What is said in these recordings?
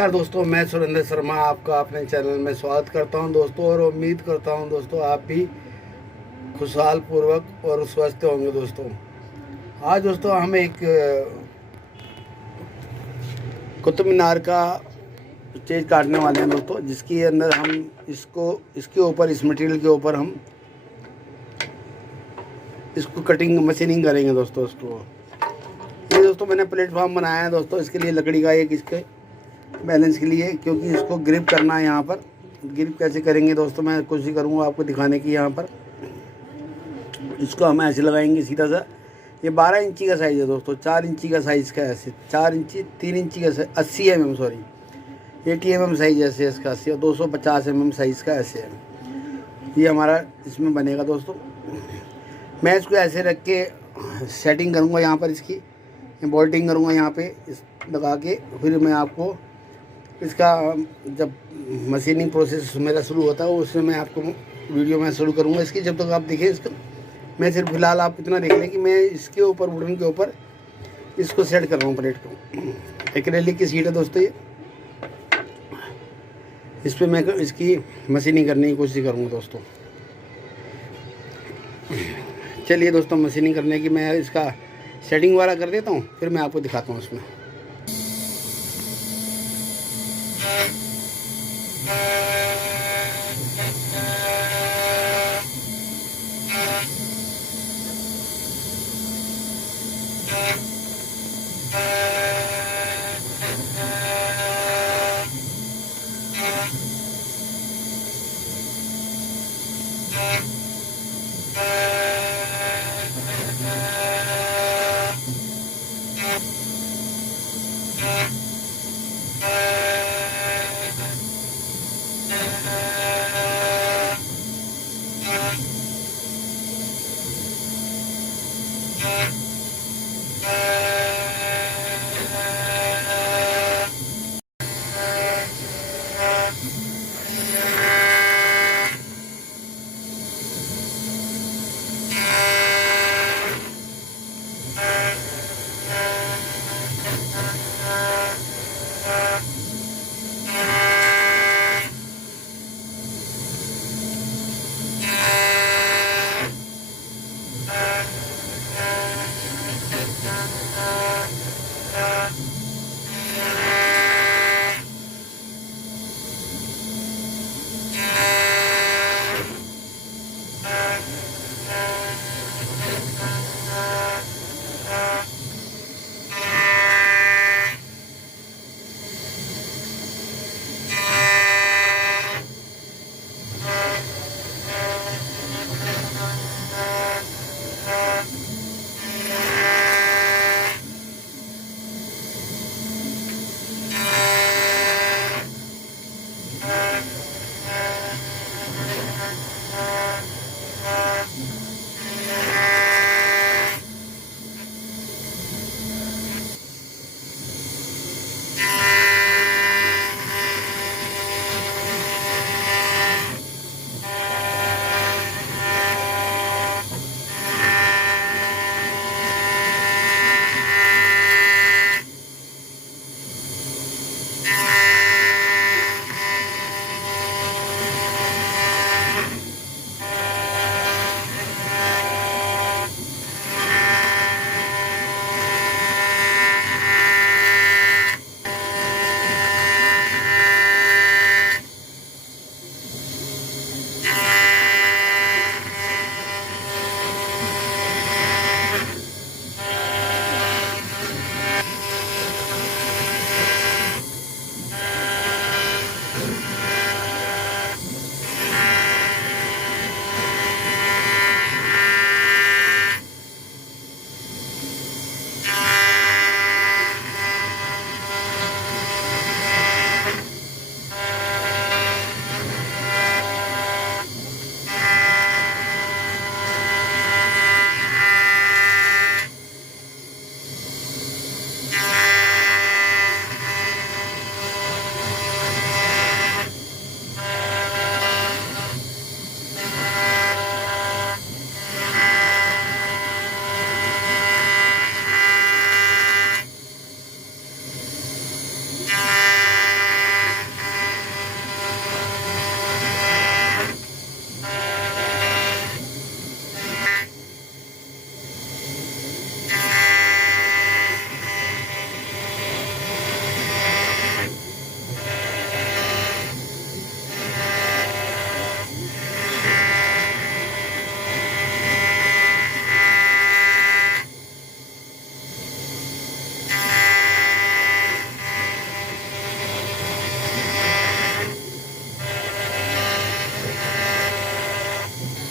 नमस्कार दोस्तों, मैं सुरेंद्र शर्मा आपका अपने चैनल में स्वागत करता हूं दोस्तों, और उम्मीद करता हूं दोस्तों आप भी खुशहाल पूर्वक और स्वस्थ होंगे दोस्तों। आज दोस्तों हम एक कुतुब मीनार का स्टेज काटने वाले हैं दोस्तों, जिसके अंदर हम इसके ऊपर इस मटेरियल के ऊपर हम इसको कटिंग मशीनिंग करेंगे दोस्तों। ये दोस्तों मैंने प्लेटफॉर्म बनाया है दोस्तों, इसके लिए लकड़ी का एक इसके बैलेंस के लिए, क्योंकि इसको ग्रिप करना है। यहाँ पर ग्रिप कैसे करेंगे दोस्तों, मैं कोशिश करूँगा आपको दिखाने की। यहाँ पर इसको हम ऐसे लगाएंगे सीधा सा। ये 12 इंची का साइज़ है दोस्तों, 4 इंची का साइज़ का ऐसे 4 इंची 3 इंची का 80 mm सॉरी 80 mm साइज़ ऐसे इसका 80 और 250 mm साइज़ का ऐसे है। ये हमारा इसमें बनेगा दोस्तों। मैं इसको ऐसे रख के सेटिंग करूँगा, यहाँ पर इसकी बोल्टिंग करूँगा यहाँ पे इस लगा के। फिर मैं आपको इसका जब मशीनिंग प्रोसेस मेरा शुरू होता है उसमें मैं आपको वीडियो में शुरू करूँगा इसकी। जब तक आप देखें इसको, मैं सिर्फ फिलहाल आप इतना देख लें कि मैं इसके ऊपर वुडन के ऊपर इसको सेट कर रहा हूँ प्लेट को। एक्रेलिक की शीट है दोस्तों ये, इस पर मैं इसकी मशीनिंग करने की कोशिश करूँगा दोस्तों। चलिए दोस्तों, मशीनिंग करने की मैं इसका सेटिंग वाला कर देता हूँ, फिर मैं आपको दिखाता हूँ उसमें।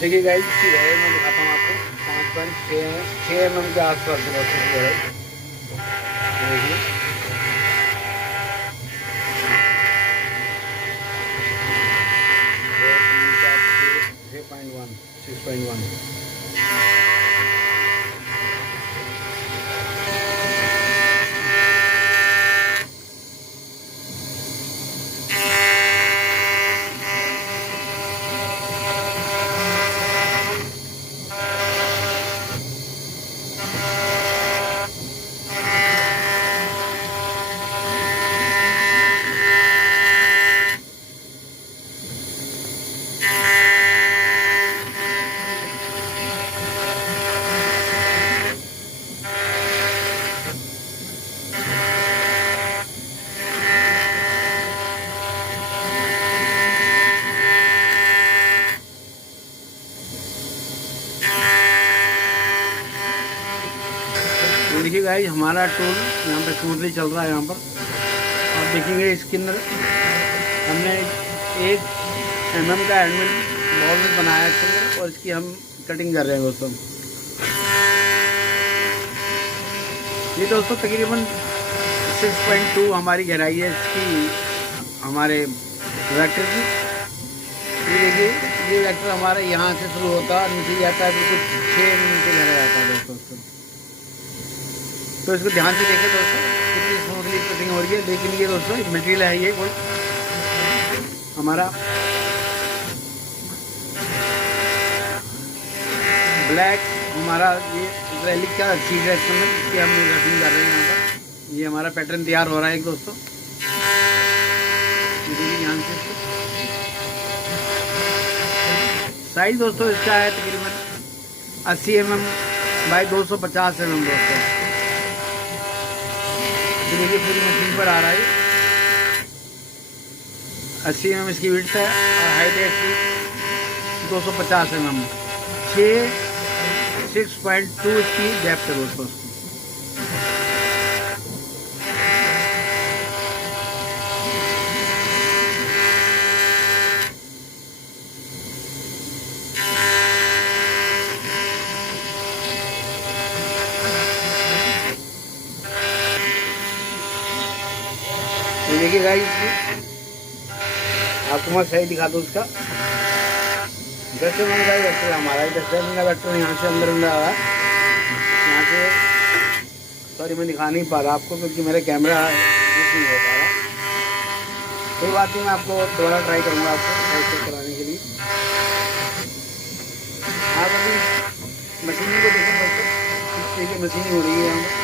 देखिए गाइस, इसकी गहराई मैं दिखाता हूँ आपको। 5.6 mm के आसपास है दोस्तों इसकी गहराई। देखिए 6.1 6.1। देखिए गाइस, हमारा टूल यहाँ पे स्मूथली चल रहा है। यहाँ पर आप देखेंगे इसके अंदर हमने 1 mm का हैंडमिल बॉल में बनाया है इसके अंदर, और इसकी हम कटिंग कर रहे हैं दोस्तों। ये दोस्तों तकरीबन 6.2 हमारी गहराई है इसकी, हमारे वेक्टर की। ये देखिए, ये वेक्टर हमारा यहाँ से शुरू होता है, नीचे जाता है, बिल्कुल 6 mm से गहरा जाता है दोस्तों। तो इसको ध्यान से देखें दोस्तों, कितनी स्मूथली कटिंग हो रही है। लेकिन ये दोस्तों मटेरियल है ये कोई हमारा ब्लैक, हमारा ये एक्रेलिक का चीज़ है इसके अंदर, इसकी हम रफिंग कर रहे हैं। यहाँ पर ये हमारा पैटर्न तैयार हो रहा है एक दोस्तों। ध्यान से साइज दोस्तों इसका है तकरीबन 80 mm बाई 250 mm दोस्तों। देखिए पूरी मशीन पर आ रहा है। 80 mm इसकी विड्थ है और हाइट है इसकी 250 mm। 6.2 इसकी डेप्थ है दोस्तों। देखिए गाइस, आपको मैं सही दिखा दूँ उसका 10 mm का वेक्टर हमारा है। 10 mm का वेक्टर यहाँ से अंदर आ रहा है। यहाँ से सॉरी मैं दिखा नहीं पा रहा आपको, क्योंकि मेरा कैमरा नहीं हो पा रहा। कोई बात नहीं, मैं आपको दोबारा ट्राई करूँगा आपको चेक कराने के लिए। आप अभी मशीनिंग को देखें दोस्तों, किस तरीके की मशीनिंग हो रही है यहाँ पर।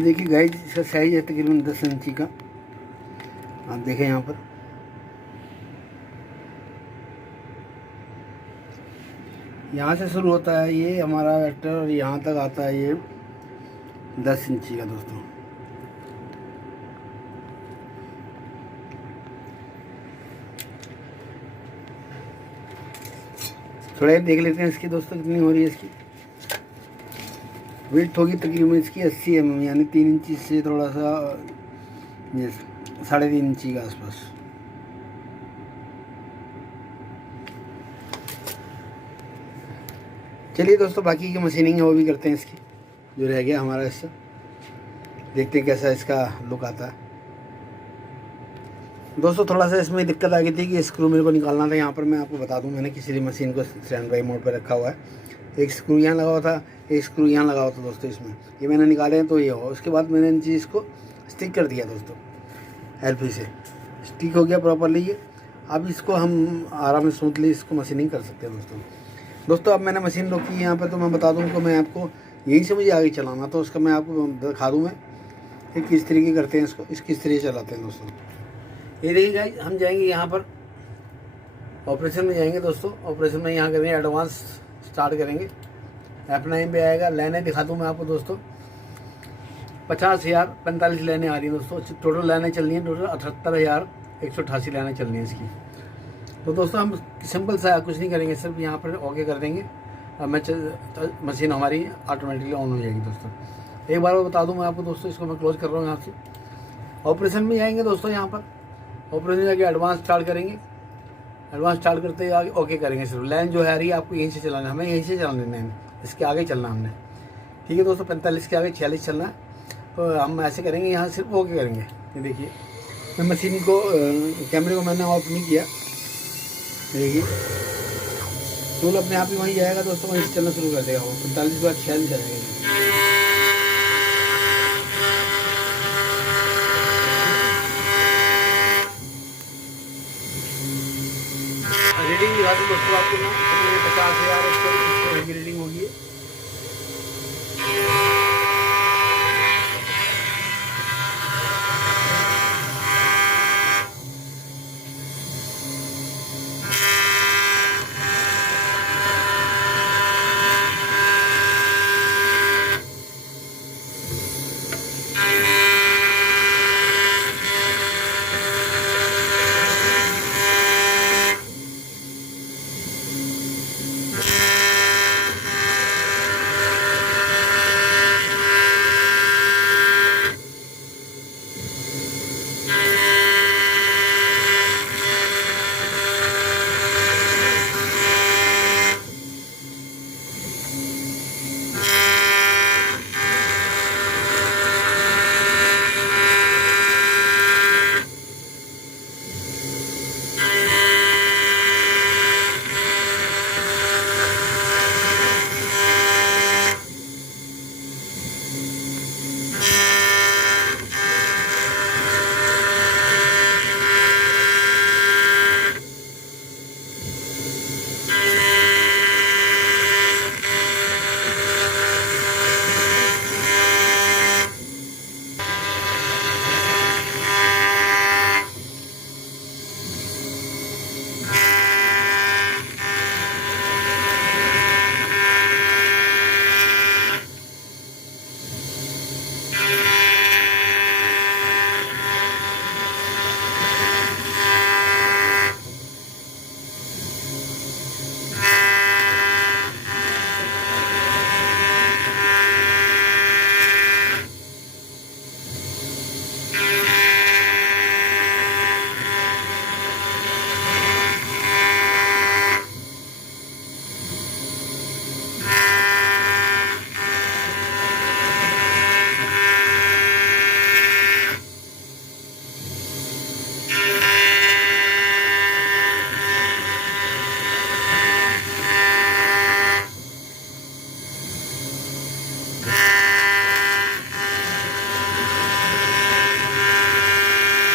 ये देखिए गाइस, इसका साइज है तकरीबन 10 इंची का। आप देखें यहाँ पर, यहाँ से शुरू होता है ये हमारा वेक्टर और यहाँ तक आता है ये 10 इंची का दोस्तों। थोड़ा देख लेते हैं इसकी दोस्तों कितनी हो रही है। इसकी वेट होगी तकरीबन इसकी 80 mm, यानी 3 इंची से थोड़ा सा 3.5 इंची के आसपास। चलिए दोस्तों, बाकी की मशीनिंग है वो भी करते हैं इसकी, जो रह गया हमारा हिस्सा। देखते हैं कैसा इसका लुक आता है दोस्तों। थोड़ा सा इसमें दिक्कत आ गई थी कि स्क्रू मेरे को निकालना था। यहाँ पर मैं आपको बता दूं, मैंने किसी मशीन को स्टैंड बाई मोड पर रखा हुआ है। एक स्क्रू यहाँ लगा हुआ था, एक स्क्रू यहाँ लगा हुआ था दोस्तों। इसमें ये मैंने निकाले हैं तो ये हो। उसके बाद मैंने इन चीज़ को स्टिक कर दिया दोस्तों, एलपी से स्टिक हो गया प्रॉपरली ये। अब इसको हम आराम से स्मूथली इसको मशीनिंग कर सकते हैं दोस्तों। अब मैंने मशीन रोकी है यहाँ पर, तो मैं बता दूँ कि मैं आपको यहीं से मुझे आगे चलाना, तो उसका मैं आपको दिखा दूँ मैं कि किस तरीके करते हैं इसको, किस तरीके चलाते हैं दोस्तों। ये देखिए गाइस, हम जाएंगे यहाँ पर ऑपरेशन में जाएंगे दोस्तों। ऑपरेशन में यहाँ करेंगे एडवांस स्टार्ट करेंगे। F9 पे आएगा। लाइनें दिखा दूँ मैं आपको दोस्तों। 50,045 लाइनें आ रही हैं दोस्तों। टोटल लाइनें चल रही हैं, टोटल 78,188 लाइनें चल रही हैं इसकी। तो दोस्तों हम सिंपल सा कुछ नहीं करेंगे, सिर्फ यहाँ पर ओके कर देंगे। मशीन हमारी ऑटोमेटिकली ऑन हो जाएगी दोस्तों। एक बार और बता दूँ मैं आपको दोस्तों, इसको मैं क्लोज कर रहा हूँ यहाँ से। ऑपरेशन में जाएंगे दोस्तों। यहाँ पर ऑपरेशन जाके एडवांस स्टार्ट करेंगे। एडवांस स्टार्ट करते ही आगे ओके करेंगे। सिर्फ लाइन जो है आ रही है आपको यहीं से चलाना है, हमें यहीं से चलाना है, इसके आगे चलना हमने। ठीक है दोस्तों, 45 के आगे 46 चलना है। तो हम ऐसे करेंगे, यहाँ सिर्फ ओके करेंगे। ये देखिए, मैं मशीन को कैमरे को मैंने ऑफ नहीं किया। देखिए टूल अपने आप ही वहीं जाएगा दोस्तों, वहीं से चलना शुरू कर देगा वो। 45 के बाद 46 चलेगा। रीडिंग दिखा दूँ दोस्तों आपको ना, 50,000